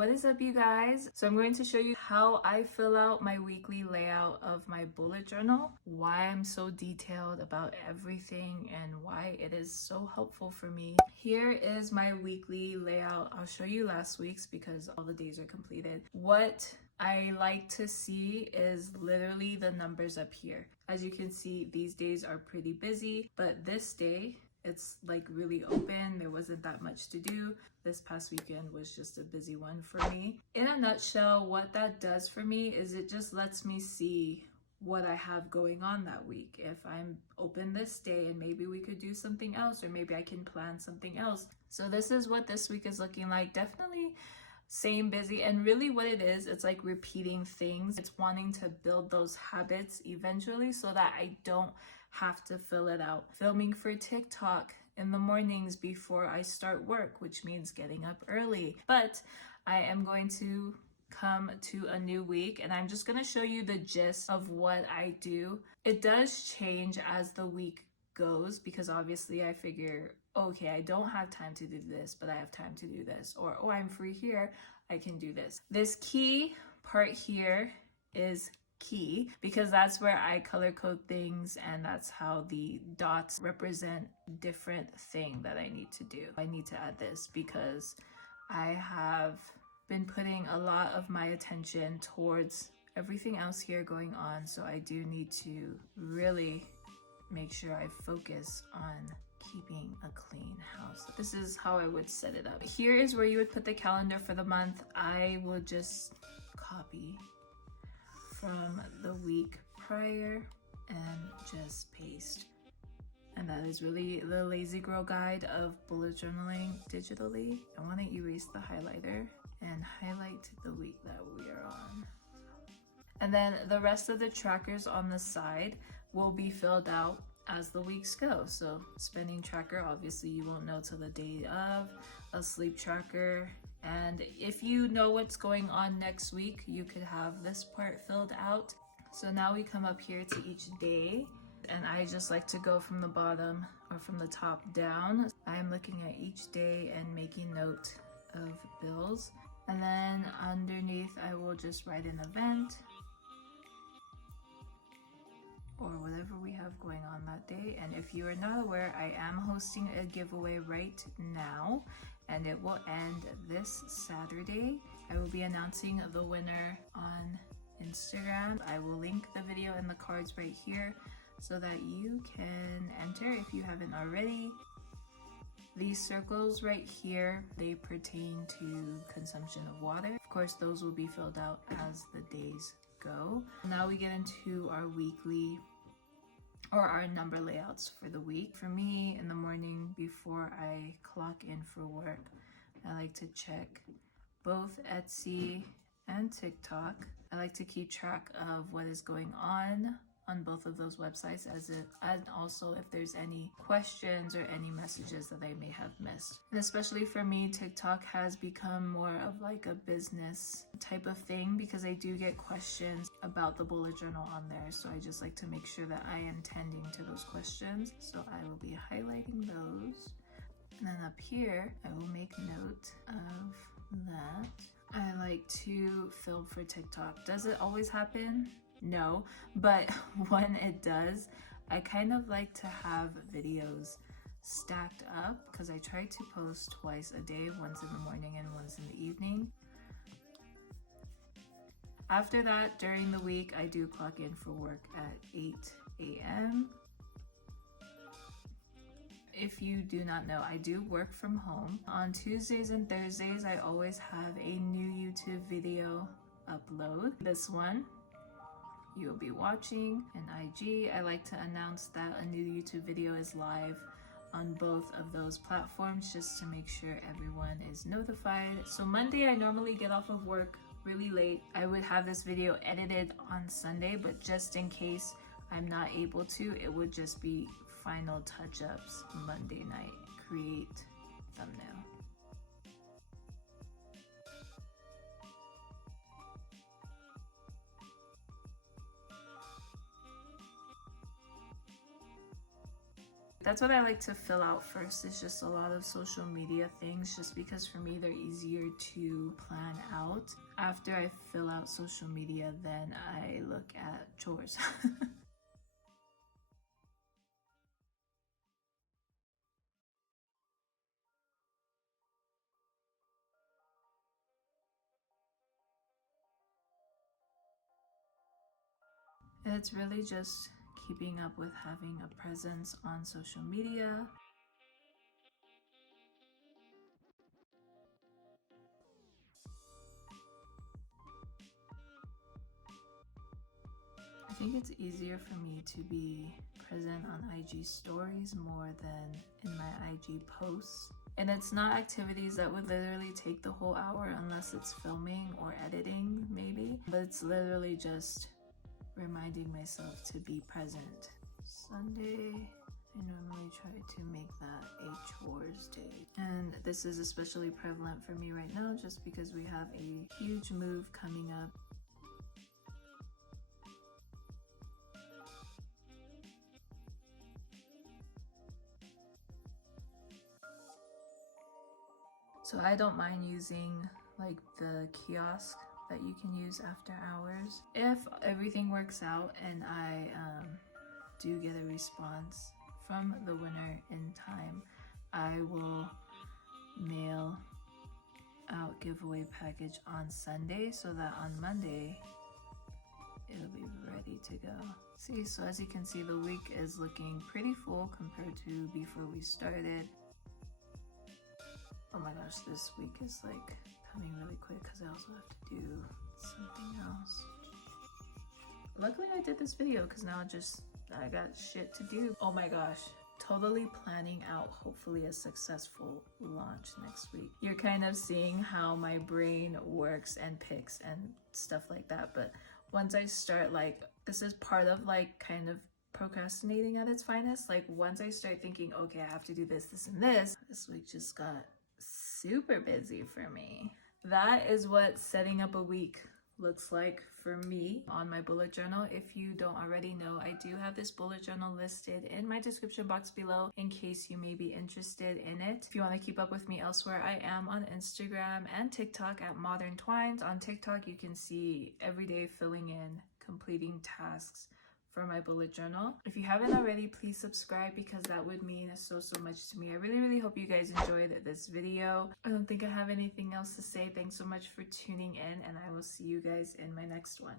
What is up, you guys? So I'm going to show you how I fill out my weekly layout of my bullet journal, why I'm so detailed about everything, and why it is so helpful for me. Here is my weekly layout. I'll show you last week's because all the days are completed. What I like to see is literally the numbers up here. As you can see, these days are pretty busy, but this day, it's like really open. There wasn't that much to do. This past weekend was just a busy one for me. In a nutshell, what that does for me is it just lets me see what I have going on that week. If I'm open this day and maybe we could do something else, or maybe I can plan something else. So this is what this week is looking like. Definitely same busy, and really what it is, it's like repeating things. It's wanting to build those habits eventually so that I don't have to fill it out. Filming for TikTok in the mornings before I start work, which means getting up early. But I am going to come to a new week and I'm just going to show you the gist of what I do. It does change as the week goes because obviously I figure, okay, I don't have time to do this, but I have time to do this. Or, oh, I'm free here, I can do this. This key part here is key because that's where I color code things, and that's how the dots represent different thing that I need to do. I need to add this because I have been putting a lot of my attention towards everything else here going on, so I do need to really make sure I focus on keeping a clean house. This is how I would set it up. Here is where you would put the calendar for the month. I will just copy from the week prior and just paste. And that is really the lazy girl guide of bullet journaling digitally. I want to erase the highlighter and highlight the week that we are on. And then the rest of the trackers on the side will be filled out as the weeks go. So spending tracker, obviously you won't know till the day of. A sleep tracker, and if you know what's going on next week, you could have this part filled out. So now we come up here to each day, and I just like to go from the bottom or from the top down. I'm looking at each day and making note of bills. And then underneath, I will just write an event or whatever we have going on that day. And if you are not aware, I am hosting a giveaway right now, and it will end this Saturday. I will be announcing the winner on Instagram. I will link the video in the cards right here so that you can enter if you haven't already. These circles right here, they pertain to consumption of water. Of course, those will be filled out as the days go. Now we get into our weekly or our number layouts for the week. For me, in the morning before I clock in for work, I like to check both Etsy and TikTok. I like to keep track of what is going on both of those websites, and also if there's any questions or any messages that I may have missed. And especially for me, TikTok has become more of like a business type of thing because I do get questions about the bullet journal on there. So I just like to make sure that I am tending to those questions. So I will be highlighting those. And then up here, I will make note of that. I like to film for TikTok. Does it always happen? No, but when it does, I kind of like to have videos stacked up because I try to post twice a day, once in the morning and once in the evening. After that, during the week, I do clock in for work at 8 a.m. If you do not know, I do work from home. On Tuesdays and Thursdays, I always have a new YouTube video upload. This one you'll be watching in IG. I like to announce that a new YouTube video is live on both of those platforms just to make sure everyone is notified. So Monday, I normally get off of work really late. I would have this video edited on Sunday, but just in case I'm not able to, it would just be final touch-ups Monday night. Create thumbnail. That's what I like to fill out first. It's just a lot of social media things, just because for me they're easier to plan out. After I fill out social media, then I look at chores. It's really just keeping up with having a presence on social media. I think it's easier for me to be present on IG stories more than in my IG posts. And it's not activities that would literally take the whole hour unless it's filming or editing maybe, but it's literally just reminding myself to be present. Sunday, I normally try to make that a chores day. And this is especially prevalent for me right now just because we have a huge move coming up. So I don't mind using like the kiosk that you can use after hours. If everything works out and I do get a response from the winner in time, I will mail out giveaway package on Sunday so that on Monday it'll be ready to go. See, so as you can see, the week is looking pretty full compared to before we started. Oh my gosh, this week is like coming really quick because I also have to do something else. Luckily I did this video because now I got shit to do. Oh my gosh, totally planning out hopefully a successful launch next week. You're kind of seeing how my brain works and picks and stuff like that, but once I start, like, this is part of like kind of procrastinating at its finest. Like once I start thinking, okay, I have to do this, this, and this week just got super busy for me. That is what setting up a week looks like for me on my bullet journal. If you don't already know, I do have this bullet journal listed in my description box below in case you may be interested in it. If you want to keep up with me elsewhere, I am on Instagram and TikTok at Modern Twines. On TikTok, you can see every day filling in, completing tasks for my bullet journal. If you haven't already, please subscribe because that would mean so much to me. I really hope you guys enjoyed this video. I don't think I have anything else to say. Thanks so much for tuning in, and I will see you guys in my next one.